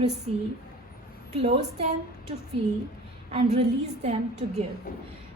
receive, close them to feel, and release them to give.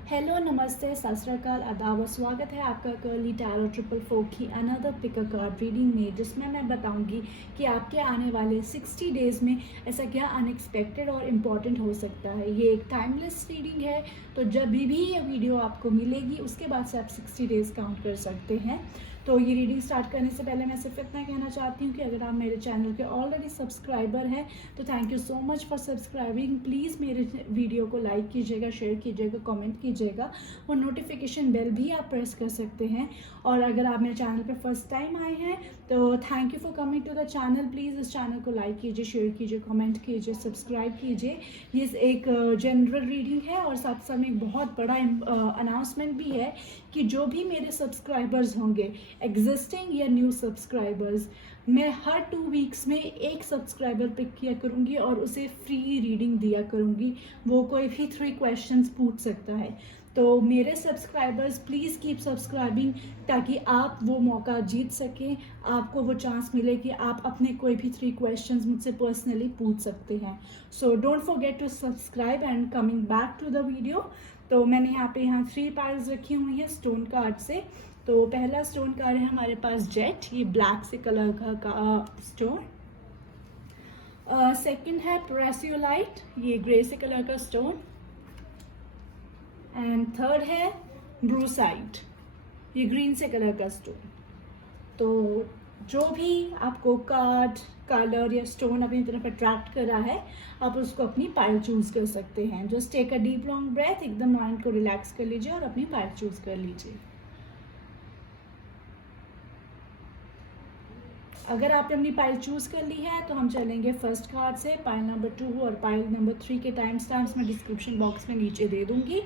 Hello, नमस्ते, सत श्री अकाल, आदाब और स्वागत है आपका कर्ली टैरो 444 की another pick a card reading में, जिसमें मैं बताऊंगी कि आपके आने वाले 60 डेज़ में ऐसा क्या अनएक्सपेक्टेड और इम्पॉर्टेंट हो सकता है। ये एक टाइमलेस रीडिंग है, तो जब भी ये वीडियो आपको मिलेगी उसके बाद से आप 60 डेज़ काउंट कर सकते हैं। तो ये रीडिंग स्टार्ट करने से पहले मैं सिर्फ इतना कहना चाहती हूँ कि अगर आप मेरे चैनल के ऑलरेडी सब्सक्राइबर हैं तो thank you so much for subscribing. Please मेरे वीडियो को लाइक कीजिएगा, शेयर कीजिएगा, कमेंट कीजिएगा और नोटिफिकेशन बेल भी आप प्रेस कर सकते हैं। और अगर आप मेरे चैनल पर फर्स्ट टाइम आए हैं तो thank you for coming to the channel. Please इस चैनल को लाइक कीजिए, शेयर कीजिए, कमेंट कीजिए, सब्सक्राइब कीजिए। ये एक जनरल रीडिंग है और साथ साथ में एक बहुत बड़ा अनाउंसमेंट भी है कि जो भी मेरे सब्सक्राइबर्स होंगे, एग्जिस्टिंग या न्यू सब्सक्राइबर्स, मैं हर 2 वीक्स में एक सब्सक्राइबर पिक किया करूँगी और उसे फ्री रीडिंग दिया करूँगी। वो कोई भी 3 क्वेश्चंस पूछ सकता है। तो मेरे सब्सक्राइबर्स प्लीज़ कीप सब्सक्राइबिंग ताकि आप वो मौका जीत सकें, आपको वो चांस मिले कि आप अपने कोई भी 3 क्वेश्चंस मुझसे पर्सनली पूछ सकते हैं। So don't forget to subscribe and coming back to the video. तो मैंने यहाँ 3 पाइल्स रखी हुई हैं स्टोन कार्ड से। तो पहला स्टोन कार्ड है हमारे पास जेट, ये ब्लैक से कलर का स्टोन। सेकंड है प्रेसियोलाइट, ये ग्रे से कलर का स्टोन। एंड थर्ड है ब्रूसाइट, ये ग्रीन से कलर का स्टोन। तो जो भी आपको कार्ड, कलर या स्टोन अपनी तरफ अट्रैक्ट कर रहा है, आप उसको अपनी पाइल चूज कर सकते हैं। Just take a deep long breath, एकदम माइंड को रिलैक्स कर लीजिए और अपनी पाइल चूज कर लीजिए। अगर आपने अपनी पाइल चूज कर ली है तो हम चलेंगे फर्स्ट कार्ड से। पाइल नंबर 2 और पाइल नंबर 3 के टाइम स्टैम्प्स मैं डिस्क्रिप्शन बॉक्स में नीचे दे दूंगी,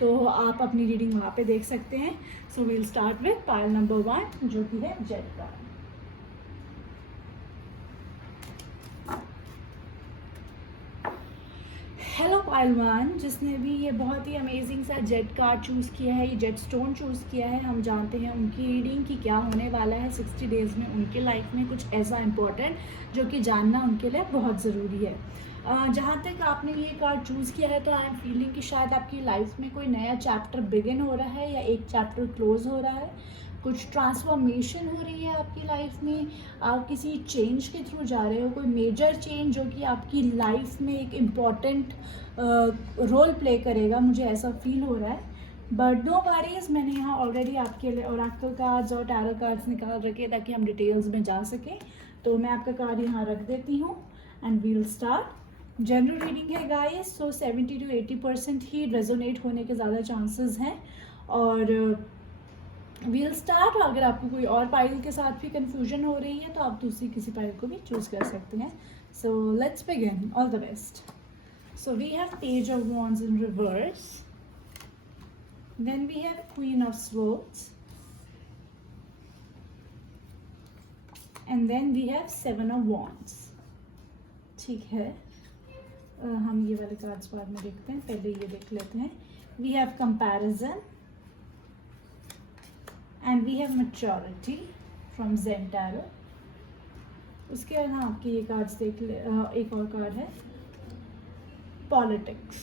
तो आप अपनी रीडिंग वहाँ पे देख सकते हैं। So we'll start with pile number 1, जो कि है जेट कार्ड। हेलो पाइल 1, जिसने भी ये बहुत ही अमेजिंग सा जेट कार्ड चूज़ किया है, ये जेट स्टोन चूज़ किया है, हम जानते हैं उनकी रीडिंग की क्या होने वाला है 60 डेज़ में उनके लाइफ में कुछ ऐसा इम्पोर्टेंट जो कि जानना उनके लिए बहुत ज़रूरी है। जहाँ तक आपने ये कार्ड चूज़ किया है तो आई एम फीलिंग कि शायद आपकी लाइफ में कोई नया चैप्टर बिगिन हो रहा है या एक चैप्टर क्लोज हो रहा है। कुछ ट्रांसफॉर्मेशन हो रही है आपकी लाइफ में, आप किसी चेंज के थ्रू जा रहे हो, कोई मेजर चेंज जो कि आपकी लाइफ में एक इम्पॉर्टेंट रोल प्ले करेगा, मुझे ऐसा फील हो रहा है। बट नो वरीज, मैंने यहाँ ऑलरेडी आपके लिए ओरेकल कार्ड्स और टैरो कार्ड्स निकाल रखे ताकि हम डिटेल्स में जा सकें। तो मैं आपका कार्ड यहाँ रख देती हूँ and we'll start. General reading है गाइस, सो 70 to 80% ही रेजोनेट होने के ज़्यादा चांसेस हैं। और वील स्टार्ट। अगर आपको कोई और पाइल के साथ भी कंफ्यूजन हो रही है तो आप दूसरी किसी पाइल को भी चूज कर सकते हैं। So let's begin, all the best. So we have page of wands in reverse, then we have queen of swords, and then we have 7 of wands. ठीक है, हम ये वाले कार्ड्स बाद में देखते हैं, पहले ये देख लेते हैं। We have comparison and we have maturity from Zen Tarot. उसके बाद हम आपके ये कार्ड्स देख ले। एक और कार्ड है पॉलिटिक्स,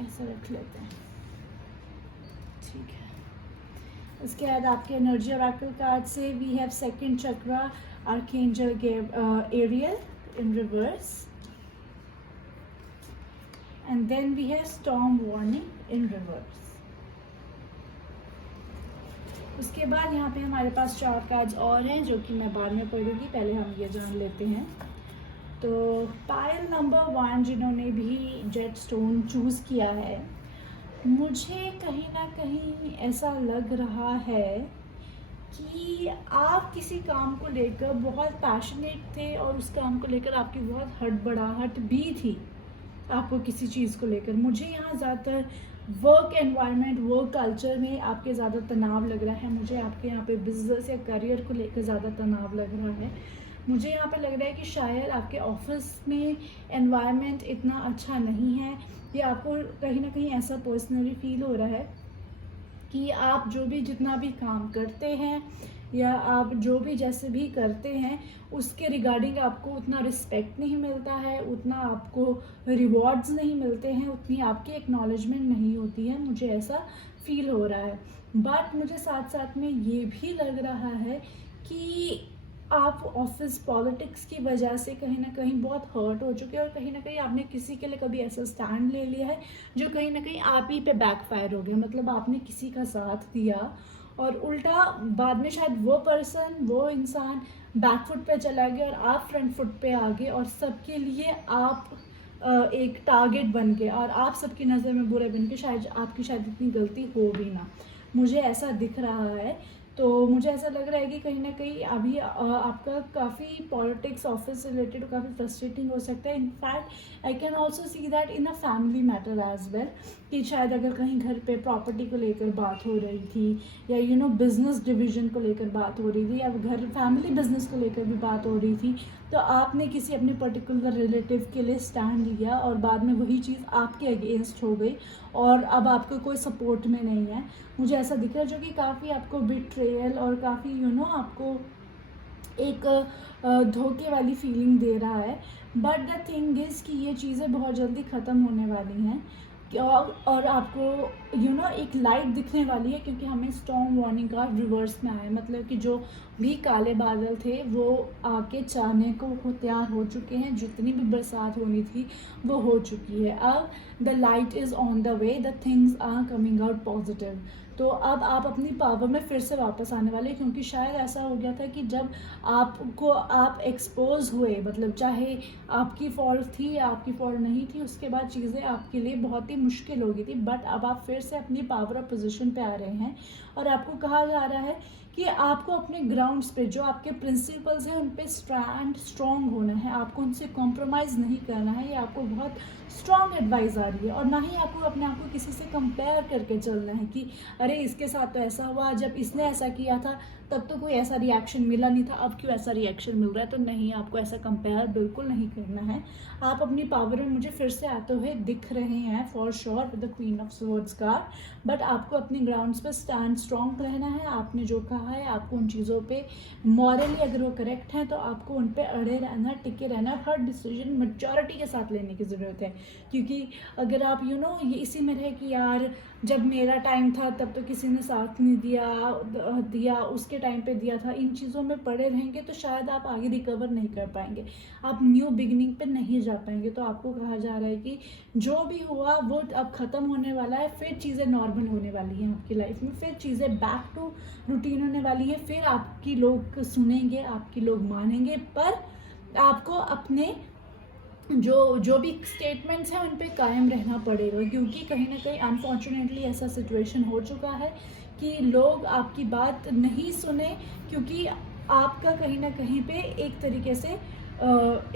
ऐसा रख लेते हैं। ठीक है, उसके बाद आपके एनर्जी ओरेकल कार्ड से we have second chakra, archangel Ariel in reverse, and then we have storm warning in reverse. उसके बाद यहाँ पे हमारे पास 4 कार्ड्स और हैं जो कि मैं बाद में पढ़ूंगी, पहले हम ये जान लेते हैं। तो पाइल नंबर 1 जिन्होंने भी जेट स्टोन चूज़ किया है, मुझे कहीं ना कहीं ऐसा लग रहा है कि आप किसी काम को लेकर बहुत पैशनेट थे और उस काम को लेकर आपकी बहुत हड़बड़ाहट भी थी आपको किसी चीज़ को लेकर। मुझे यहाँ ज़्यादातर वर्क एनवायरनमेंट, वर्क कल्चर में आपके ज़्यादा तनाव लग रहा है। मुझे आपके यहाँ पे बिजनेस या करियर को लेकर ज़्यादा तनाव लग रहा है। मुझे यहाँ पे लग रहा है कि शायद आपके ऑफिस में एनवायरनमेंट इतना अच्छा नहीं है, या आपको कहीं ना कहीं ऐसा पर्सनली फील हो रहा है कि आप जो भी जितना भी काम करते हैं या आप जो भी जैसे भी करते हैं उसके रिगार्डिंग आपको उतना रिस्पेक्ट नहीं मिलता है, उतना आपको रिवॉर्ड्स नहीं मिलते हैं, उतनी आपकी एक्नॉलेजमेंट नहीं होती है। मुझे ऐसा फील हो रहा है। बट मुझे साथ साथ में ये भी लग रहा है कि आप ऑफिस पॉलिटिक्स की वजह से कहीं ना कहीं बहुत हर्ट हो चुके हैं और कहीं ना कहीं आपने किसी के लिए कभी ऐसा स्टैंड ले लिया है जो कहीं ना कहीं आप ही पे बैकफायर हो गया। मतलब आपने किसी का साथ दिया और उल्टा बाद में शायद वो पर्सन, वो इंसान बैकफुट पे चला गया और आप फ्रंट फुट पे आ गए और सबके लिए आप एक टारगेट बन गए और आप सबकी नज़र में बुरे बन के शायद आपकी शायद इतनी गलती हो भी ना। मुझे ऐसा दिख रहा है। तो मुझे ऐसा लग रहा है कि कहीं ना कहीं अभी आपका काफ़ी पॉलिटिक्स ऑफिस रिलेटेड काफ़ी फ्रस्ट्रेटिंग हो सकता है। In fact I can also see that in a family matter as well, कि शायद अगर कहीं घर पे प्रॉपर्टी को लेकर बात हो रही थी या बिजनेस डिवीजन को लेकर बात हो रही थी या घर फैमिली बिजनेस को लेकर भी बात हो रही थी, तो आपने किसी अपने पर्टिकुलर रिलेटिव के लिए स्टैंड लिया और बाद में वही चीज़ आपके अगेंस्ट हो गई और अब आपको कोई सपोर्ट में नहीं है। मुझे ऐसा दिख रहा है जो कि काफ़ी आपको बिट्रेयल और काफ़ी आपको एक धोखे वाली फीलिंग दे रहा है। बट द थिंग इज़ कि ये चीज़ें बहुत जल्दी ख़त्म होने वाली हैं और आपको एक लाइट दिखने वाली है, क्योंकि हमें स्टॉर्म वार्निंग का रिवर्स में आया। मतलब कि जो भी काले बादल थे वो आके चाहने को तैयार हो चुके हैं। जितनी भी बरसात होनी थी वो हो चुकी है। अब the light is on the way, the things are coming out positive. तो अब आप अपनी पावर में फिर से वापस आने वाले, क्योंकि शायद ऐसा हो गया था कि जब आप एक्सपोज हुए, मतलब चाहे आपकी फॉल्ट थी या आपकी फॉल्ट नहीं थी, उसके बाद चीज़ें आपके लिए बहुत ही मुश्किल हो गई थी। बट अब आप फिर से अपनी पावर ऑफ पोजीशन पे आ रहे हैं और आपको कहा जा रहा है कि आपको अपने ग्राउंड्स पे जो आपके प्रिंसिपल्स हैं उन पे स्ट्रॉन्ग होना है, आपको उनसे कॉम्प्रोमाइज़ नहीं करना है। ये आपको बहुत स्ट्रॉन्ग एडवाइस आ रही है। और ना ही आपको अपने आप को किसी से कंपेयर करके चलना है कि अरे इसके साथ तो ऐसा हुआ, जब इसने ऐसा किया था तब तो कोई ऐसा रिएक्शन मिला नहीं था, अब क्यों ऐसा रिएक्शन मिल रहा है। तो नहीं, आपको ऐसा कंपेयर बिल्कुल नहीं करना है। आप अपनी पावर में मुझे फिर से आते हुए दिख रहे हैं for sure with the queen of swords card. But आपको अपनी ग्राउंड्स पे स्टैंड स्ट्रॉन्ग रहना है। आपने जो कहा है आपको उन चीज़ों पे मॉरली अगर वो करेक्ट है तो आपको उन पे अड़े रहना, टिके रहना। हर डिसीजन मेजॉरिटी के साथ लेने की ज़रूरत है, क्योंकि अगर आप ये इसी में रहे कि यार जब मेरा टाइम था तब तो किसी ने साथ नहीं दिया उसके टाइम पे दिया था, इन चीज़ों में पड़े रहेंगे तो शायद आप आगे रिकवर नहीं कर पाएंगे, आप न्यू बिगिनिंग पे नहीं जा पाएंगे। तो आपको कहा जा रहा है कि जो भी हुआ वो अब ख़त्म होने वाला है, फिर चीज़ें नॉर्मल होने वाली हैं आपकी लाइफ में, फिर चीज़ें बैक टू रूटीन होने वाली है। फिर आपकी लोग सुनेंगे, आपकी लोग मानेंगे, पर आपको अपने जो भी स्टेटमेंट्स हैं उन पे कायम रहना पड़ेगा, क्योंकि कहीं ना कहीं अनफॉर्चुनेटली ऐसा सिचुएशन हो चुका है कि लोग आपकी बात नहीं सुने, क्योंकि आपका कहीं ना कहीं पे एक तरीके से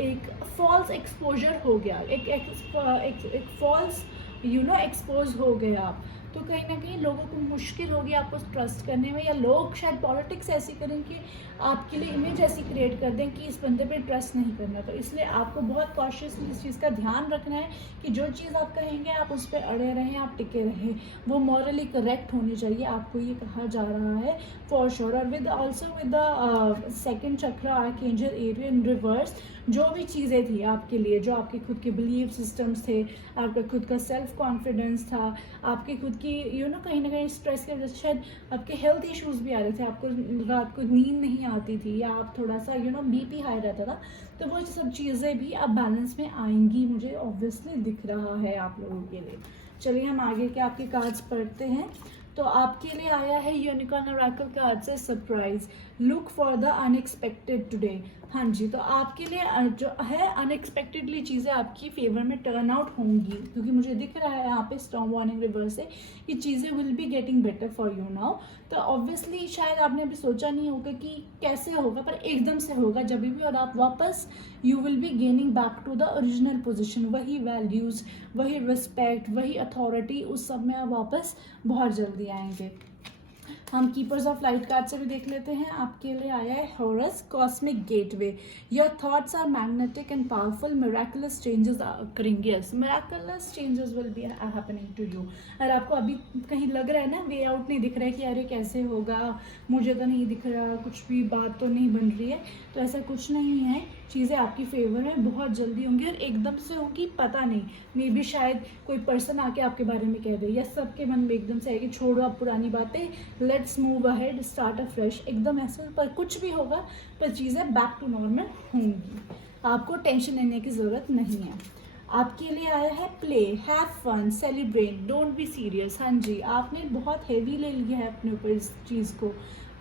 एक फॉल्स एक्सपोजर हो गया, एक फॉल्स एक्सपोज हो गए आप। तो कहीं ना कहीं लोगों को मुश्किल होगी आपको ट्रस्ट करने में, या लोग शायद पॉलिटिक्स ऐसी करें कि आपके लिए इमेज ऐसी क्रिएट कर दें कि इस बंदे पे ट्रस्ट नहीं करना। तो इसलिए आपको बहुत कॉशियसली इस चीज़ का ध्यान रखना है कि जो चीज़ आप कहेंगे आप उस पर अड़े रहें, आप टिके रहें, वो मॉरली करेक्ट होनी चाहिए, आपको ये कहा जा रहा है फॉर श्योर। और with also with the second चक्र आर्कएंजल एरियल इन रिवर्स, जो भी चीज़ें थी आपके लिए, जो आपके खुद के बिलीफ सिस्टम्स थे, आपका खुद का सेल्फ कॉन्फिडेंस था, आपके खुद की कहीं ना कहीं स्ट्रेस की वजह से शायद आपके हेल्थ इश्यूज भी आ रहे थे, आपको रात को नींद नहीं आती थी, या आप थोड़ा सा बीपी हाई रहता था, तो वो सब चीज़ें भी अब बैलेंस में आएंगी, मुझे ऑब्वियसली दिख रहा है आप लोगों के लिए। चलिए हम आगे के आपके कार्ड्स पढ़ते हैं। तो आपके लिए आया है यूनिकॉर्न ओरेकल कार्ड से surprise, look for the unexpected today. हाँ जी, तो आपके लिए जो है अनएक्सपेक्टेडली चीज़ें आपकी फेवर में टर्न आउट होंगी, क्योंकि मुझे दिख रहा है यहाँ पे स्टॉर्म वार्निंग रिवर्स से कि चीज़ें will be getting better for you now. तो ऑब्वियसली शायद आपने अभी सोचा नहीं होगा कि कैसे होगा, पर एकदम से होगा जब भी, और आप वापस you will be gaining back to the original position. वही वैल्यूज़, वही रिस्पेक्ट, वही अथॉरिटी, उस सब में आप वापस बहुत जल्दी आएंगे। हम कीपर्स ऑफ लाइट कार्ड से भी देख लेते हैं। आपके लिए आया है Horus cosmic gateway. Your thoughts are magnetic and powerful, miraculous changes are occurring। Yes, miraculous changes will be happening to you. अगर आपको अभी कहीं लग रहा है ना, वे आउट नहीं दिख रहा है कि अरे कैसे होगा, मुझे तो नहीं दिख रहा, कुछ भी बात तो नहीं बन रही है, तो ऐसा कुछ नहीं है। चीज़ें आपकी फेवर में बहुत जल्दी होंगी और एकदम से होंगी, पता नहीं, मे बी शायद कोई पर्सन आके आपके बारे में कह दे, या सबके मन में एकदम से आएगी छोड़ो अब पुरानी बातें, let's move ahead, start a fresh, एकदम ऐसा। पर कुछ भी होगा, पर चीज़ें बैक टू नॉर्मल होंगी। आपको टेंशन लेने की ज़रूरत नहीं है। आपके लिए आया है play, have fun, celebrate, don't be serious. हाँ जी, आपने बहुत हैवी ले लिया है अपने ऊपर इस चीज़ को,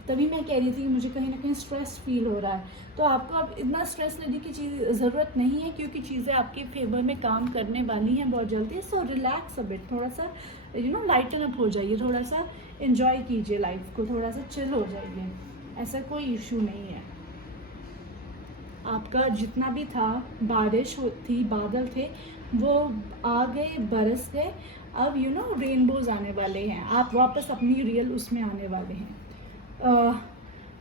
तभी मैं कह रही थी कि मुझे कहीं ना कहीं स्ट्रेस फील हो रहा है। तो आपको अब इतना स्ट्रेस लेने की चीज़ ज़रूरत नहीं है, क्योंकि चीज़ें आपके फेवर में काम करने वाली हैं बहुत जल्दी। सो रिलैक्स अ बिट, थोड़ा सा लाइटन अप हो जाइए, थोड़ा सा इन्जॉय कीजिए लाइफ को, थोड़ा सा चिल हो जाइए, ऐसा कोई इशू नहीं है। आपका जितना भी था, बारिश थी, बादल थे, वो आ गए, बरस गए। अब रेनबोज आने वाले हैं, आप वापस अपनी रियल उसमें आने वाले हैं।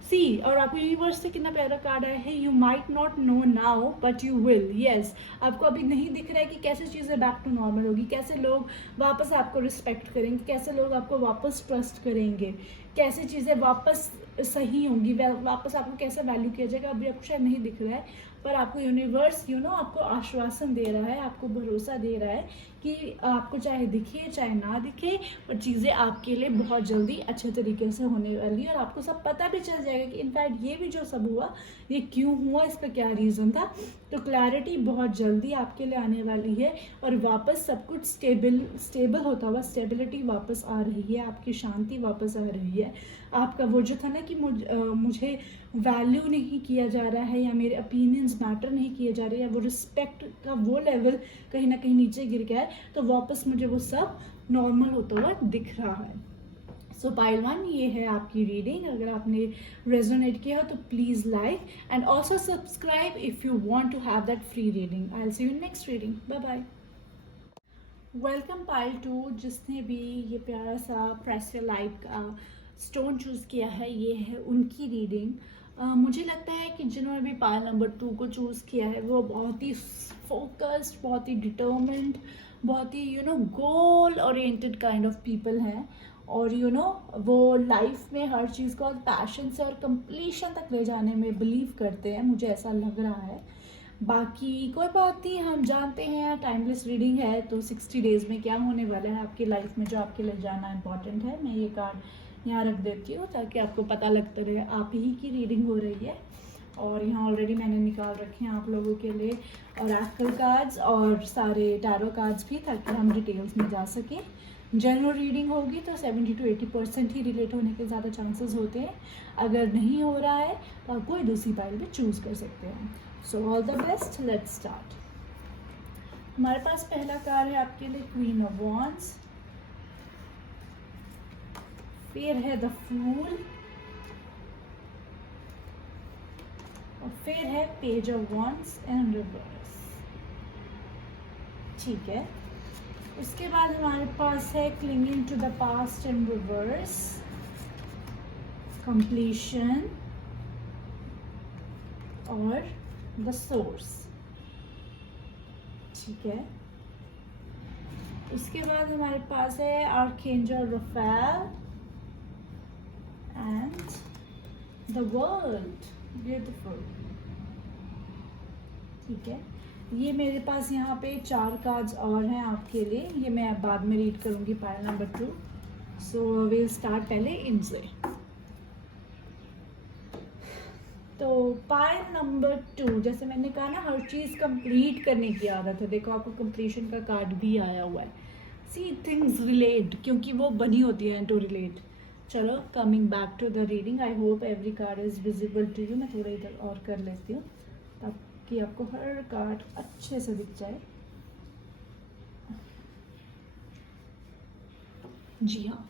सी और आपको यूनिवर्स से कितना प्यारा कार्ड आया है, you might not know now but you will. Yes, आपको अभी नहीं दिख रहा है कि कैसे चीज़ें बैक टू नॉर्मल होगी, कैसे लोग वापस आपको रिस्पेक्ट करेंगे, कैसे लोग आपको वापस ट्रस्ट करेंगे, कैसे चीज़ें वापस सही होंगी, वापस आपको कैसे वैल्यू किया जाएगा, अभी आपको शायद नहीं दिख रहा है। पर आपको यूनिवर्स आपको आश्वासन दे रहा है, आपको भरोसा दे रहा है कि आपको चाहे दिखे चाहे ना दिखे, पर चीज़ें आपके लिए बहुत जल्दी अच्छे तरीके से होने वाली है। और आपको सब पता भी चल जाएगा कि इनफैक्ट ये भी जो सब हुआ, ये क्यों हुआ, इसका क्या रीज़न था। तो क्लैरिटी बहुत जल्दी आपके लिए आने वाली है, और वापस सब कुछ स्टेबल होता हुआ, स्टेबिलिटी वापस आ रही है, आपकी शांति वापस आ रही है। आपका वो जो था ना कि मुझे वैल्यू नहीं किया जा रहा है, या मेरे ओपिनियंस मैटर नहीं किए जा रहे, या वो रिस्पेक्ट का वो लेवल कहीं ना कहीं नीचे गिर गया है, तो वापस मुझे वो सब नॉर्मल होता हुआ दिख रहा है। सो पाइल 1, ये है आपकी रीडिंग। अगर आपने रेजोनेट किया तो please like and also subscribe if you want to have that free reading. I will see you in next reading. Bye bye. Welcome pile 2, जिसने भी ये प्यारा सा प्रेसियो लाइट का स्टोन चूज़ किया है, ये है उनकी रीडिंग। मुझे लगता है कि जिन्होंने भी पाइल नंबर 2 को चूज़ किया है, वो बहुत ही फोकस्ड, बहुत ही डिटर्मिन्ड, बहुत ही goal oriented kind of people हैं। और वो लाइफ में हर चीज़ को पैशन से और कंप्लीशन तक ले जाने में बिलीव करते हैं, मुझे ऐसा लग रहा है। बाकी कोई बात नहीं, हम जानते हैं टाइमलेस रीडिंग है, तो 60 डेज़ में क्या होने वाला है आपकी लाइफ में, जो आपके लिए जानना इंपॉर्टेंट है। मैं ये कार्ड यहाँ रख देती हूँ ताकि आपको पता लगता रहे आप ही की रीडिंग हो रही है। और यहाँ ऑलरेडी मैंने निकाल रखे हैं आप लोगों के लिए ओरेकल कार्ड्स और सारे टैरो कार्ड्स भी, ताकि हम डिटेल्स में जा सकें। जनरल रीडिंग होगी तो 70 to 80% ही रिलेट होने के ज़्यादा चांसेस होते हैं। अगर नहीं हो रहा है तो आप कोई दूसरी पाइल भी चूज़ कर सकते हैं। So all the best, let's start. हमारे पास पहला कार्ड है आपके लिए क्वीन ऑफ वॉन्ड्स, फिर है द फूल, और फिर है page of wands in reverse. ठीक है, उसके बाद हमारे पास है clinging to the past in reverse, completion और द सोर्स। ठीक है, उसके बाद हमारे पास है archangel Raphael and the world, beautiful. ठीक है, ये मेरे पास यहाँ पे 4 कार्ड्स और हैं आपके लिए, ये मैं बाद में रीड करूँगी pile number 2। So will start पहले इनसे। तो पाइल नंबर 2, जैसे मैंने कहा ना, हर चीज़ कंप्लीट करने की आदत है। देखो आपको कंप्लीशन का कार्ड भी आया हुआ है। सी थिंग्स रिलेट, क्योंकि वो बनी होती है टू रिलेट। चलो, coming back to the reading, I hope every card is visible to you. मैं थोड़ा इधर और कर लेती हूँ ताकि आपको हर कार्ड अच्छे से दिख जाए। जी हाँ,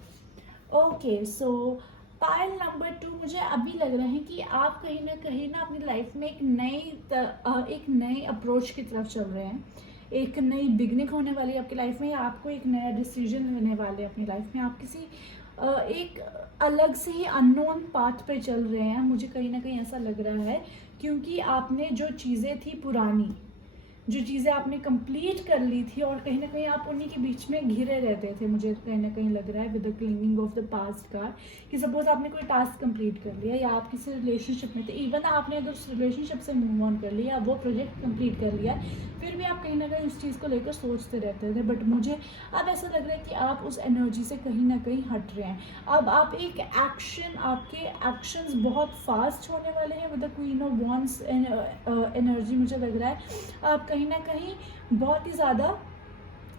ओके। सो पाइल नंबर 2, मुझे अभी लग रहा है कि आप कहीं ना अपनी लाइफ में एक नए अप्रोच की तरफ चल रहे हैं। एक नई बिगनिंग होने वाली है आपकी लाइफ में, या आपको एक नया डिसीजन लेने वाले हैं अपनी लाइफ में। आप किसी एक अलग से ही अननोन पाथ पे चल रहे हैं, मुझे कहीं ना कहीं ऐसा लग रहा है, क्योंकि आपने जो चीज़ें थी पुरानी, जो चीज़ें आपने कंप्लीट कर ली थी और कहीं ना कहीं आप उन्हीं के बीच में घिरे रहते थे, मुझे कहीं ना कहीं लग रहा है with the clinging of the past card, कि सपोज आपने कोई टास्क कंप्लीट कर लिया या आप किसी रिलेशनशिप में थे, इवन आपने अगर उस रिलेशनशिप से मूव ऑन कर लिया, वो प्रोजेक्ट कंप्लीट कर लिया, फिर भी आप कहीं ना कहीं उस चीज़ को लेकर सोचते रहते थे। बट मुझे अब ऐसा लग रहा है कि आप उस एनर्जी से कहीं ना कहीं हट रहे हैं। अब आप एक एक्शन, आपके एक्शंस बहुत फास्ट होने वाले हैं with the queen of wands energy. मुझे लग रहा है आप कहीं ना कहीं बहुत ही ज़्यादा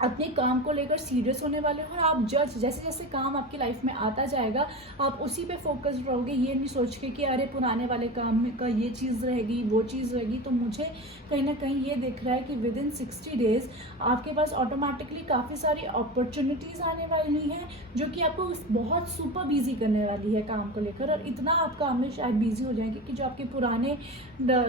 अपने काम को लेकर सीरियस होने वाले हो, और आप जैसे जैसे काम आपकी लाइफ में आता जाएगा आप उसी पे फोकस रहोगे, ये नहीं सोच के कि अरे पुराने वाले काम में का ये चीज़ रहेगी, वो चीज़ रहेगी। तो मुझे कहीं ना कहीं ये दिख रहा है कि विद इन 60 डेज आपके पास ऑटोमेटिकली काफ़ी सारी अपॉर्चुनिटीज़ आने वाली हैं, जो कि आपको बहुत सुपर बिजी करने वाली है काम को लेकर। और इतना आप काम में शायद बिजी हो जाएंगे कि जो आपके पुराने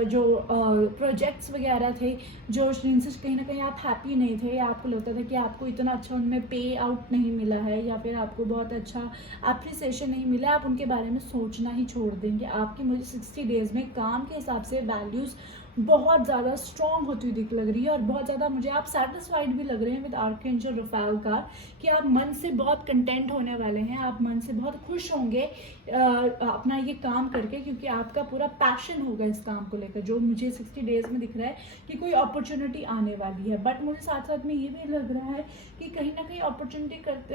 जो प्रोजेक्ट्स वगैरह थे, जो जिनसे कहीं ना कहीं आप हैप्पी नहीं थे, या आपको लगता था कि आपको इतना अच्छा उनमें पे आउट नहीं मिला है, या फिर आपको बहुत अच्छा अप्रिसिएशन नहीं मिला, आप उनके बारे में सोचना ही छोड़ देंगे। आपकी मुझे 60 डेज में काम के हिसाब से वैल्यूज़ बहुत ज़्यादा स्ट्रॉन्ग होती हुई लग रही है, और बहुत ज़्यादा मुझे आप सेटिस्फाइड भी लग रहे हैं विद आर्कएंजल रफाएल का, कि आप मन से बहुत कंटेंट होने वाले हैं, आप मन से बहुत खुश होंगे अपना ये काम करके, क्योंकि आपका पूरा पैशन होगा इस काम को लेकर, जो मुझे 60 डेज में दिख रहा है कि कोई अपॉर्चुनिटी आने वाली है। बट मुझे साथ साथ में ये भी लग रहा है कि कहीं ना कहीं अपॉर्चुनिटी करते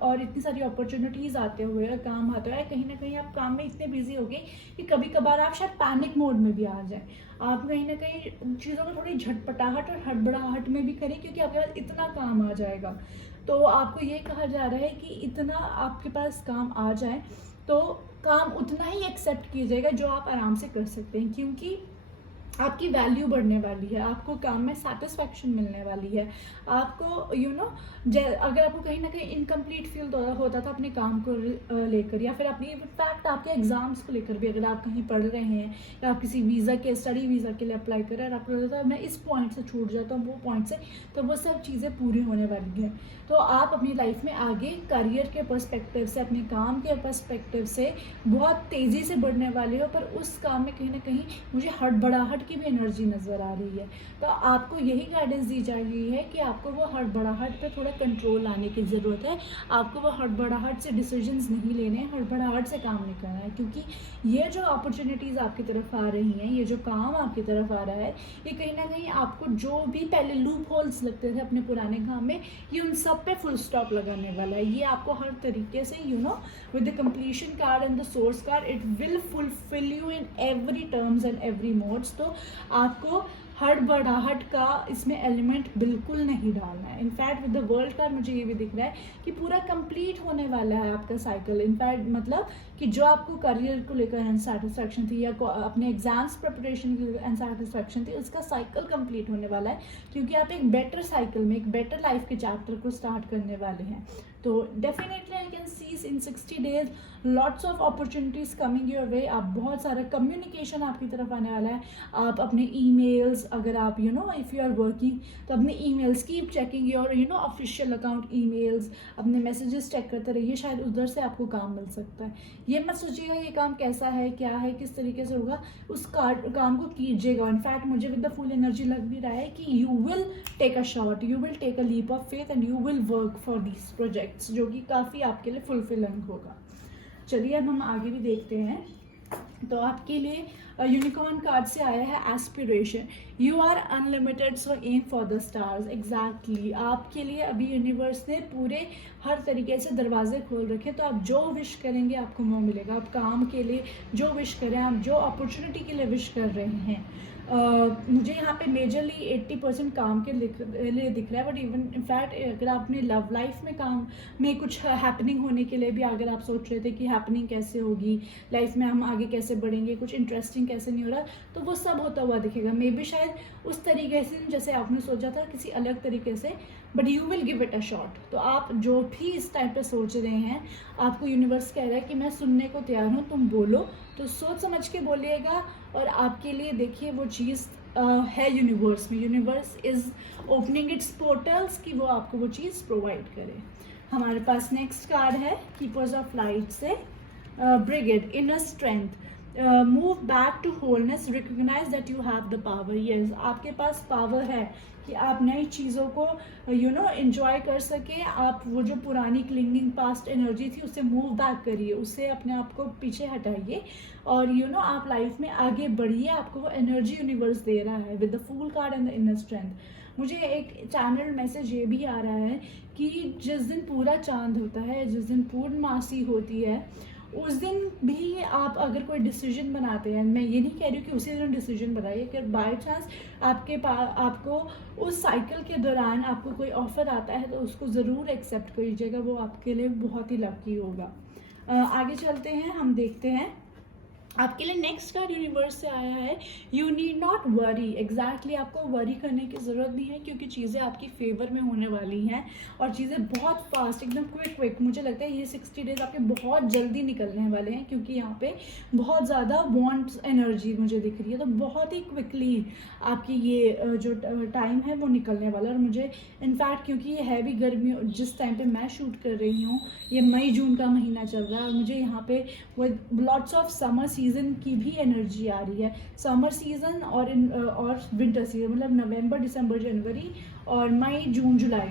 और इतनी सारी अपॉर्चुनिटीज़ आते हुए, काम आता है, कहीं ना कहीं आप काम में इतने बिजी हो गए कि कभी कभार आप शायद पैनिक मोड में भी आ जाए। आप कहीं ना कहीं चीज़ों में थोड़ी झटपटाहट और हड़बड़ाहट में भी करें, क्योंकि आपके पास इतना काम आ जाएगा। तो आपको ये कहा जा रहा है कि इतना आपके पास काम आ जाए तो काम उतना ही एक्सेप्ट कीजिएगा जो आप आराम से कर सकते हैं, क्योंकि आपकी वैल्यू बढ़ने वाली है, आपको काम में सेटिस्फैक्शन मिलने वाली है। आपको अगर आपको कहीं ना कहीं इनकम्प्लीट फील होता था अपने काम को लेकर, या फिर अपनी इनफैक्ट आपके एग्जाम्स को लेकर भी, अगर आप कहीं पढ़ रहे हैं या आप किसी वीज़ा के स्टडी वीज़ा के लिए अप्लाई कर रहे हैं और आपको लगता है मैं इस पॉइंट से छूट जाता हूँ वो पॉइंट से, तो वो सब चीज़ें पूरी होने वाली हैं। तो आप अपनी लाइफ में आगे करियर के पर्सपेक्टिव से, अपने काम के पर्सपेक्टिव से बहुत तेज़ी से बढ़ने वाले हो, पर उस काम में कहीं ना कहीं मुझे हड़बड़ाहट की भी एनर्जी नज़र आ रही है। तो आपको यही गाइडेंस दी जा रही है कि आपको वो हड़बड़ाहट पे थोड़ा कंट्रोल लाने की ज़रूरत है। आपको वो हड़बड़ाहट से डिसीजंस नहीं लेने हैं, हड़बड़ाहट से काम नहीं करना है, क्योंकि ये जो अपॉर्चुनिटीज़ आपकी तरफ आ रही हैं, ये जो काम आपकी तरफ आ रहा है, ये कहीं ना कहीं आपको जो भी पहले लूप होल्स लगते थे अपने पुराने काम में, ये उन सब पे फुल स्टॉप लगाने वाला है। ये आपको हर तरीके से with the completion card and the source card, it will fulfil you in every terms and every modes. तो आपको हड़बड़ाहट का इसमें एलिमेंट बिल्कुल नहीं डालना है। In fact with the world card मुझे ये भी दिख रहा है कि पूरा कंप्लीट होने वाला है आपका साइकिल। इनफैक्ट मतलब कि जो आपको करियर को लेकर अनसेटिस्फैक्शन थी, या अपने एग्जाम्स प्रिपरेशन की अनसेटिस्फैक्शन थी, उसका साइकिल कंप्लीट होने वाला है, क्योंकि आप एक बेटर साइकिल में, एक बेटर लाइफ के चैप्टर को स्टार्ट करने वाले हैं। तो definitely I can see in 60 days lots of opportunities coming your way. आप बहुत सारा कम्युनिकेशन आपकी तरफ आने वाला है। आप अपने ईमेल्स, अगर आप इफ़ यू आर वर्किंग, तो अपने emails keep checking your official account emails, अपने मैसेजेस चेक करते रहिए, शायद उधर से आपको काम मिल सकता है। ये मत सोचिएगा ये काम कैसा है, क्या है, किस तरीके से होगा, उस काम को कीजिएगा। इनफैक्ट मुझे विद द फुल एनर्जी लग भी रहा है कि you will take a shot, you will take a leap of faith and you will work for this projects, जो कि काफ़ी आपके लिए फुलफिलिंग होगा। चलिए अब हम आगे भी देखते हैं। तो आपके लिए यूनिकॉर्न कार्ड से आया है aspiration. You are unlimited so aim for the stars. Exactly आपके लिए अभी यूनिवर्स ने पूरे हर तरीके से दरवाजे खोल रखे, तो आप जो विश करेंगे आपको वो मिलेगा। आप काम के लिए जो विश करें, आप जो अपॉर्चुनिटी के लिए विश कर रहे हैं, मुझे यहाँ पे मेजरली 80% काम के लिए दिख रहा है। बट इवन इनफैक्ट अगर आपने लव लाइफ में काम में कुछ हैपनिंग होने के लिए भी अगर आप सोच रहे थे कि हैपनिंग कैसे होगी लाइफ में, हम आगे कैसे बढ़ेंगे, कुछ इंटरेस्टिंग कैसे नहीं हो रहा, तो वो सब होता हुआ दिखेगा। मे बी शायद उस तरीके से जैसे आपने सोचा था, किसी अलग तरीके से, but you will give it a shot. तो आप जो भी इस टाइप पे सोच रहे हैं, आपको यूनिवर्स कह रहा है कि मैं सुनने को तैयार हूँ, तुम बोलो। तो सोच समझ के बोलिएगा, और आपके लिए देखिए वो चीज़ है यूनिवर्स में, universe is opening its portals कि वो आपको वो चीज़ प्रोवाइड करे। हमारे पास नेक्स्ट कार्ड है कीपर्स ऑफ लाइट से brigade, inner strength, move back to wholeness, recognise that you have the power. Yes, आपके पास पावर है कि आप नई चीज़ों को एंजॉय कर सके। आप वो जो पुरानी क्लिंगिंग पास्ट एनर्जी थी उससे मूव बैक करिए, उससे अपने आप को पीछे हटाइए और आप लाइफ में आगे बढ़िए। आपको वो एनर्जी यूनिवर्स दे रहा है with the fool card and the inner strength. मुझे एक चैनल मैसेज ये भी आ रहा है कि जिस दिन पूरा चांद होता है, जिस दिन पूर्णमासी होती है, उस दिन भी आप अगर कोई डिसीजन बनाते हैं, मैं ये नहीं कह रही हूँ कि उसी दिन डिसीजन बनाइए, अगर बाय चांस आपको उस साइकिल के दौरान आपको कोई ऑफर आता है तो उसको ज़रूर एक्सेप्ट कीजिएगा, वो आपके लिए बहुत ही लकी होगा। आगे चलते हैं, हम देखते हैं आपके लिए नेक्स्ट कार्ड यूनिवर्स से आया है, you need not worry. Exactly आपको वरी करने की ज़रूरत नहीं है क्योंकि चीज़ें आपकी फेवर में होने वाली हैं और चीज़ें बहुत फास्ट, एकदम क्विक। मुझे लगता है ये 60 डेज आपके बहुत जल्दी निकलने वाले हैं क्योंकि यहाँ पे बहुत ज़्यादा वांट्स एनर्जी मुझे दिख रही है, तो बहुत ही क्विकली आपकी ये जो टाइम है वो निकलने वाला है। और मुझे इनफैक्ट क्योंकि ये हैवी गर्मी जिस टाइम पे मैं शूट कर रही हूँ, ये मई जून का महीना चल रहा है और मुझे यहाँ पे वो लॉट्स ऑफ समर सीजन की भी एनर्जी आ रही है। समर सीजन और विंटर सीजन, मतलब नवंबर, दिसंबर, जनवरी और मई, जून, जुलाई,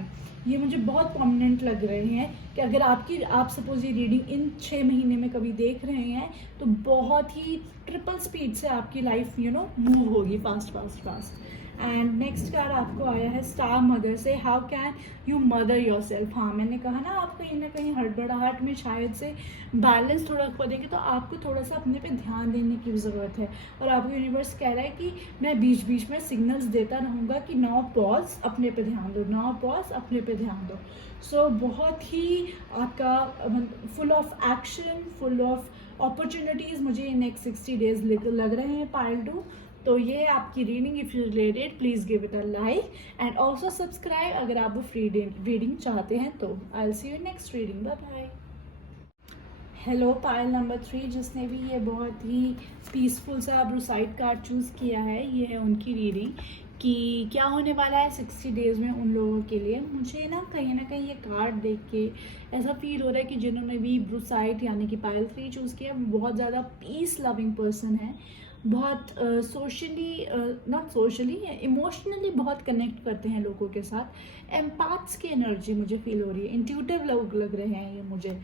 ये मुझे बहुत प्रोमिनेंट लग रहे हैं कि अगर आप सपोज ये रीडिंग इन 6 महीने में कभी देख रहे हैं तो बहुत ही ट्रिपल स्पीड से आपकी लाइफ मूव होगी फास्ट। एंड नेक्स्ट कार्ड आपको आया है स्टार मदर से, how can you mother your self. हाँ, मैंने कहा ना, आप कहीं ना कहीं हड़बड़ाहट में शायद से बैलेंस थोड़ा खो देंगे, तो आपको थोड़ा सा अपने पे ध्यान देने की ज़रूरत है। और आपको यूनिवर्स कह रहा है कि मैं बीच बीच में सिग्नल्स देता रहूँगा कि नाउ पॉज, अपने पे ध्यान दो, नाउ पॉज, अपने पे ध्यान दो। सो बहुत ही आपका full of action, full of opportunities मुझे नेक्स्ट 60 डेज लग रहे हैं पाइल टू। तो ये आपकी reading, if you related please give it a like and also subscribe अगर आप वो फ्री रीडिंग चाहते हैं तो। I will see you next reading, bye bye. Hello pile number 3, जिसने भी ये बहुत ही पीसफुल सा ब्रूसाइड कार्ड चूज़ किया है, ये है उनकी रीडिंग कि क्या होने वाला है 60 डेज़ में उन लोगों के लिए। मुझे ना कहीं ये कार्ड देख के ऐसा फील हो रहा है कि जिन्होंने भी ब्रूसाइड यानी कि पाइल 3 चूज़ किया वो बहुत ज़्यादा पीस लविंग पर्सन है, बहुत सोशली नॉट सोशली इमोशनली बहुत कनेक्ट करते हैं लोगों के साथ। एम्पैथ्स की एनर्जी मुझे फील हो रही है, इंट्यूटिव लोग लग रहे हैं ये मुझे।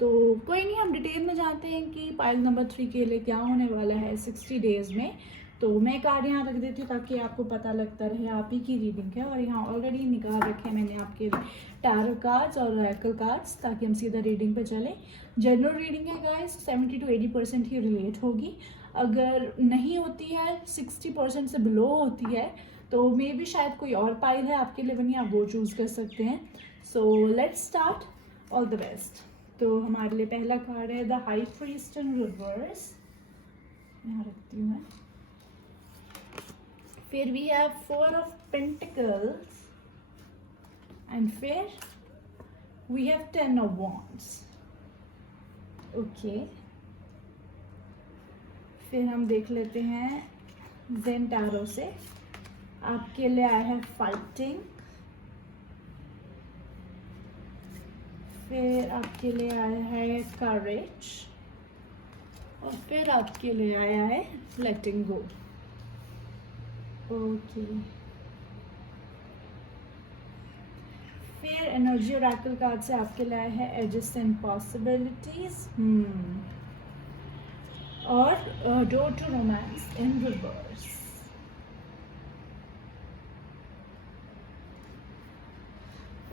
तो कोई नहीं, हम डिटेल में जानते हैं कि पाइल नंबर 3 के लिए क्या होने वाला है 60 डेज़ में। तो मैं कार्ड यहाँ रख देती हूँ ताकि आपको पता लगता रहे आप ही की रीडिंग है। और यहाँ ऑलरेडी निकाल रखे हैं मैंने आपके टैरो कार्ड्स और ऑरेकल कार्ड्स ताकि हम सीधा रीडिंग पे चलें। जनरल रीडिंग है गाइस, 70 to 80% ही रिलेट होगी। अगर नहीं होती है, 60% से बिलो होती है, तो मे भी शायद कोई और पाइल है आपके लिए बनी, आप वो चूज़ कर सकते हैं। So let's start, all the best. तो हमारे लिए पहला कार्ड है the high priest in reverse, यहाँ रखती हूँ मैं। फिर we have 4 of Pentacles and फिर we have 10 of Wands। Okay, फिर हम देख लेते हैं ज़ेन टैरो से, आपके लिए आया है फाइटिंग। फिर आपके लिए आया है करेज और फिर आपके लिए आया है लेटिंग गो। ओके, फिर एनर्जी ओरेकल कार्ड से आपके लिए आया है एजेस एंड पॉसिबिलिटीज और door to romance in reverse.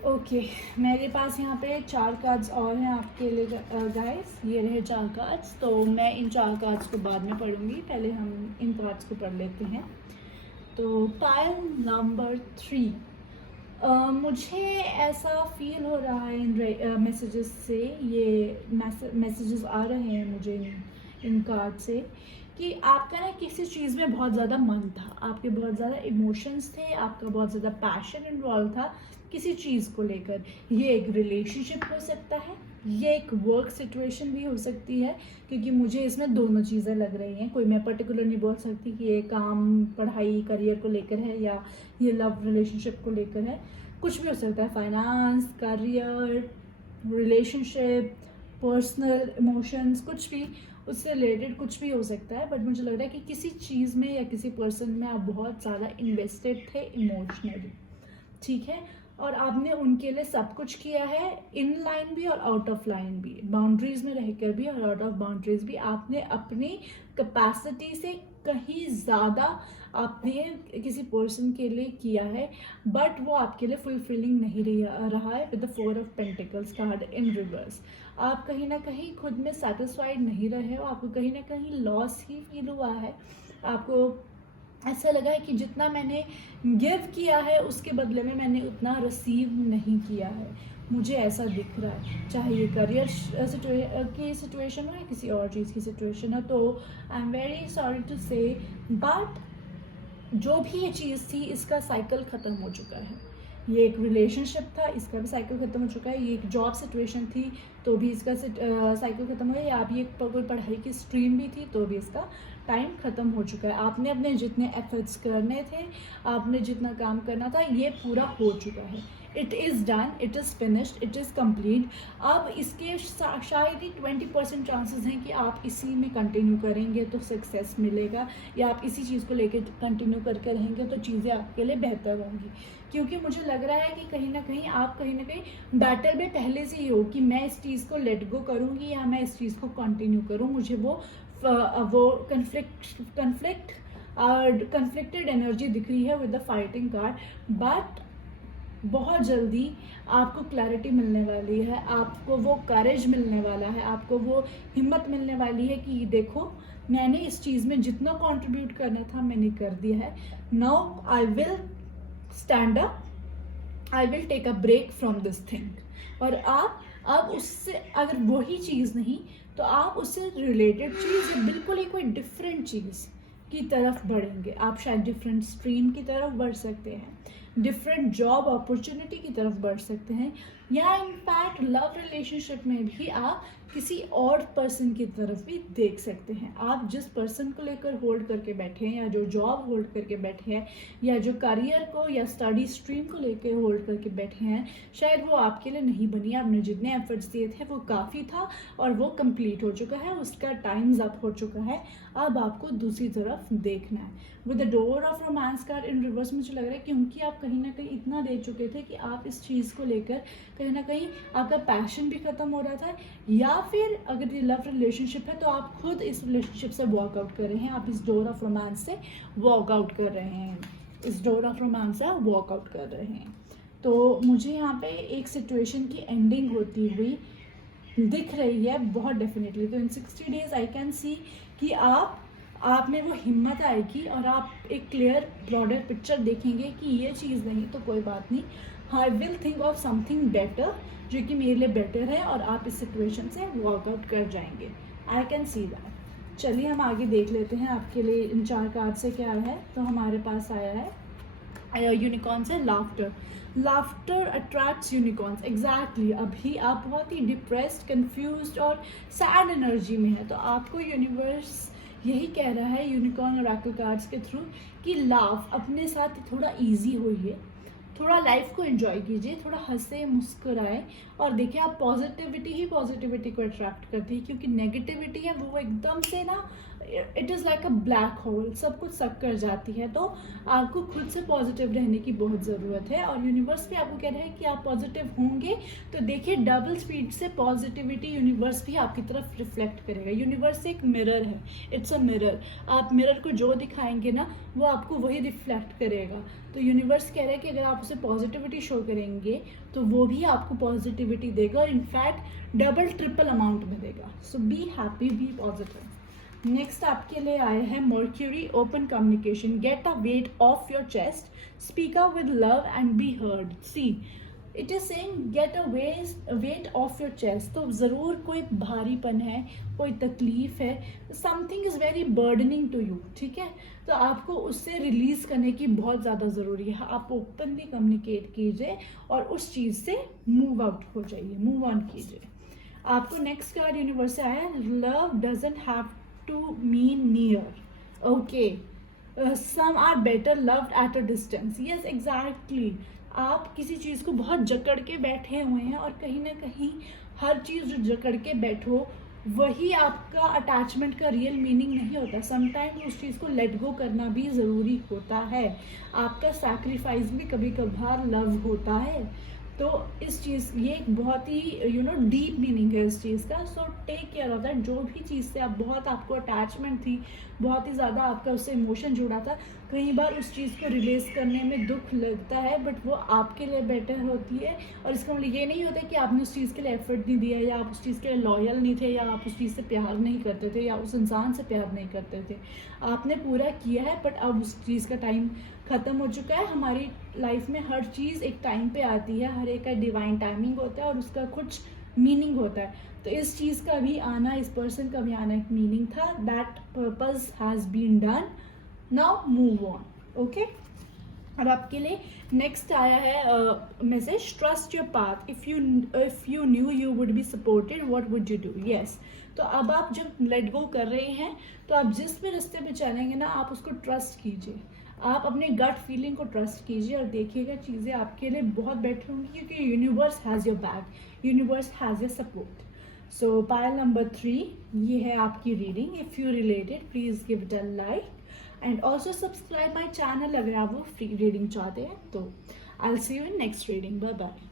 Okay, मेरे पास यहाँ पे 4 कार्ड्स और हैं आपके लिए गाइस, ये रहे 4 कार्ड्स। तो मैं इन 4 कार्ड्स को बाद में पढ़ूंगी, पहले हम इन कार्ड्स को पढ़ लेते हैं। तो पाइल नंबर 3, मुझे ऐसा फील हो रहा है इन मैसेजेस से, ये मैसेजेस आ रहे हैं मुझे इन कार्ड से कि आपका ना किसी चीज़ में बहुत ज़्यादा मन था, आपके बहुत ज़्यादा इमोशंस थे, आपका बहुत ज़्यादा पैशन इन्वॉल्व था, किसी चीज़ को लेकर। ये एक रिलेशनशिप हो सकता है, ये एक वर्क सिचुएशन भी हो सकती है, क्योंकि मुझे इसमें दोनों चीज़ें लग रही हैं। कोई मैं पर्टिकुलर नहीं बोल सकती कि ये काम, पढ़ाई, करियर को लेकर है या ये लव रिलेशनशिप को लेकर है। कुछ भी हो सकता है, finance, career, relationship, personal emotions, कुछ भी उससे रिलेटेड कुछ भी हो सकता है। बट मुझे लग रहा है कि किसी चीज़ में या किसी पर्सन में आप बहुत ज़्यादा इन्वेस्टेड थे इमोशनली, ठीक है, और आपने उनके लिए सब कुछ किया है, इन लाइन भी और आउट ऑफ लाइन भी, बाउंड्रीज में रहकर भी और आउट ऑफ बाउंड्रीज भी। आपने अपनी कैपेसिटी से कहीं ज़्यादा आपने किसी पर्सन के लिए किया है, बट वो आपके लिए फुलफिलिंग नहीं रहा है with the 4 of pentacles card in reverse. आप कहीं ना कहीं खुद में सेटिस्फाइड नहीं रहे हो, आपको कहीं ना कहीं लॉस ही फील हुआ है। आपको ऐसा लगा है कि जितना मैंने गिव किया है उसके बदले में मैंने उतना रिसीव नहीं किया है, मुझे ऐसा दिख रहा है। चाहे ये करियर की सिचुएशन हो या किसी और चीज़ की सिचुएशन हो, तो I am very sorry to say, but जो भी ये चीज़ थी इसका साइकिल ख़त्म हो चुका है। ये एक रिलेशनशिप था, इसका भी साइकिल ख़त्म हो चुका है। ये एक जॉब सिचुएशन थी तो भी इसका साइकिल ख़त्म हो गया, या आप ये कोई पढ़ाई की स्ट्रीम भी थी तो भी इसका टाइम ख़त्म हो चुका है। आपने अपने जितने एफर्ट्स करने थे, आपने जितना काम करना था, ये पूरा हो चुका है। It is done, it is finished, it is complete. अब इसके शायद ही 20% चांसेस हैं कि आप इसी में कंटिन्यू करेंगे तो सक्सेस मिलेगा, या आप इसी चीज़ को लेकर कंटिन्यू करके रहेंगे तो चीज़ें आपके लिए बेहतर होंगी। क्योंकि मुझे लग रहा है कि कहीं ना कहीं बैटल में पहले से ही हो कि मैं इस चीज़ को लेट गो करूँगी या मैं इस चीज़ को कंटिन्यू करूँ। मुझे वो कन्फ्लिक्टेड एनर्जी दिख रही है with the fighting card, but बहुत जल्दी आपको क्लैरिटी मिलने वाली है, आपको वो करेज मिलने वाला है, आपको वो हिम्मत मिलने वाली है कि देखो मैंने इस चीज़ में जितना कंट्रीब्यूट करना था मैंने कर दिया है। Now I will stand up, I will take a break from this thing. और आप अब उससे अगर वही चीज़ नहीं तो आप उससे रिलेटेड चीज़ या बिल्कुल ही कोई डिफरेंट चीज़ की तरफ बढ़ेंगे। आप शायद डिफरेंट स्ट्रीम की तरफ बढ़ सकते हैं, डिफरेंट जॉब अपॉर्चुनिटी की तरफ बढ़ सकते हैं, या इनफैक्ट लव रिलेशनशिप में भी आप किसी और पर्सन की तरफ भी देख सकते हैं। आप जिस पर्सन को लेकर होल्ड करके बैठे हैं, या जो जॉब होल्ड करके बैठे हैं, या जो करियर को या स्टडी स्ट्रीम को लेकर होल्ड करके बैठे हैं, शायद वो आपके लिए नहीं बनी। आपने जितने एफर्ट्स दिए थे वो काफ़ी था और वो कंप्लीट हो चुका है, उसका टाइम्स अप हो चुका है। अब आपको दूसरी तरफ देखना है। With the door of romance card in reverse मुझे लग रहा है क्योंकि आप कहीं ना कहीं इतना दे चुके थे कि आप इस चीज़ को लेकर कहीं ना कहीं आपका पैशन भी ख़त्म हो रहा था, या फिर अगर ये लव रिलेशनशिप है तो आप खुद इस रिलेशनशिप से वॉकआउट कर रहे हैं, आप इस डोर ऑफ रोमांस से वॉकआउट कर रहे हैं, इस डोर ऑफ रोमांस से वॉकआउट कर रहे हैं। तो मुझे यहाँ पे एक सिचुएशन की एंडिंग होती हुई दिख रही है बहुत डेफिनेटली। तो इन 60 डेज आई कैन सी कि आप में वो हिम्मत आएगी और आप एक क्लियर ब्रॉडर पिक्चर देखेंगे कि ये चीज़ नहीं तो कोई बात नहीं, I will think of something better जो कि मेरे लिए बेटर है, और आप इस सिचुएशन से वर्कआउट कर जाएंगे। I can see that. चलिए हम आगे देख लेते हैं आपके लिए इन 4 कार्ड से क्या है। तो हमारे पास आया है यूनिकॉर्न से laughter. Laughter attracts unicorns. Exactly अभी आप बहुत ही डिप्रेस्ड, कंफ्यूज्ड और सैड एनर्जी में है, तो आपको यूनिवर्स यही कह रहा है यूनिकॉर्न ओरेकल कार्ड्स के थ्रू कि लाफ अपने साथ थोड़ा इजी होइए, थोड़ा लाइफ को एंजॉय कीजिए, थोड़ा हंसे मुस्कुराए, और देखिए आप पॉजिटिविटी ही पॉजिटिविटी को अट्रैक्ट करती है, क्योंकि नेगेटिविटी है वो एकदम से ना it is like a black hole, सब कुछ सक कर जाती है। तो आपको खुद से पॉजिटिव रहने की बहुत ज़रूरत है, और यूनिवर्स भी आपको कह रहा है कि आप पॉजिटिव होंगे तो देखिए डबल स्पीड से पॉजिटिविटी यूनिवर्स भी आपकी तरफ रिफ्लेक्ट करेगा। यूनिवर्स एक मिरर है, इट्स अ मिरर। आप मिरर को जो दिखाएंगे ना वो आपको वही रिफ्लेक्ट करेगा। तो यूनिवर्स कह रहा है कि अगर आप उसे पॉजिटिविटी शो करेंगे तो वो भी आपको पॉजिटिविटी देगा, और इनफैक्ट डबल ट्रिपल अमाउंट में देगा। So be happy, be positive. Next आपके लिए आए हैं Mercury open communication. Get a weight off your chest, speak out with love and be heard. See it is saying get a weight off your chest. तो ज़रूर कोई भारीपन है, कोई तकलीफ है, something is very burdening to you, ठीक है। तो आपको उससे रिलीज करने की बहुत ज़्यादा ज़रूरी है। आप ओपनली कम्युनिकेट कीजिए और उस चीज़ से मूव आउट हो जाइए, मूव ऑन कीजिए। आपको नेक्स्ट कार्ड यूनिवर्स से आया, love doesn't have to mean near. Okay, some are better loved at a distance. Yes exactly, आप किसी चीज़ को बहुत जकड़ के बैठे हुए हैं और कहीं ना कहीं हर चीज़ जो जकड़ के बैठो वही आपका अटैचमेंट का रियल मीनिंग नहीं होता। समटाइम्स उस चीज़ को लेट गो करना भी ज़रूरी होता है। आपका सैक्रिफाइस भी कभी कभार लव होता है। तो इस चीज़, ये एक बहुत ही डीप मीनिंग है इस चीज़ का। So take care of that. जो भी चीज़ से आप बहुत, आपको अटैचमेंट थी, बहुत ही ज़्यादा आपका उससे इमोशन जुड़ा था, कई बार उस चीज़ को रिलीज करने में दुख लगता है, बट वो आपके लिए बेटर होती है। और इसका मतलब ये नहीं होता कि आपने उस चीज़ के लिए एफर्ट नहीं दिया, या आप उस चीज़ के लिए लॉयल नहीं थे, या आप उस चीज़ से प्यार नहीं करते थे, या उस इंसान से प्यार नहीं करते थे। आपने पूरा किया है, बट अब उस चीज़ का टाइम ख़त्म हो चुका है। हमारी लाइफ में हर चीज़ एक टाइम पे आती है, हर एक का डिवाइन टाइमिंग होता है और उसका कुछ मीनिंग होता है। तो इस चीज़ का भी आना, इस पर्सन का भी आना एक मीनिंग था। That purpose has been done, now move on. Okay, और आपके लिए नेक्स्ट आया है message, trust your path, if you knew you would be supported what would you do. Yes, तो अब आप जब लेट गो कर रहे हैं तो आप जिस भी रास्ते पे चलेंगे ना, आप उसको ट्रस्ट कीजिए। आप अपने गट फीलिंग को ट्रस्ट कीजिए और देखिएगा चीज़ें आपके लिए बहुत बेटर होंगी, क्योंकि universe has your back, universe has your support. So pile number 3, ये है आपकी reading. If you related please give it a like and also subscribe my channel अगर आप वो फ्री रीडिंग चाहते हैं तो। I will see you in next reading. Bye bye.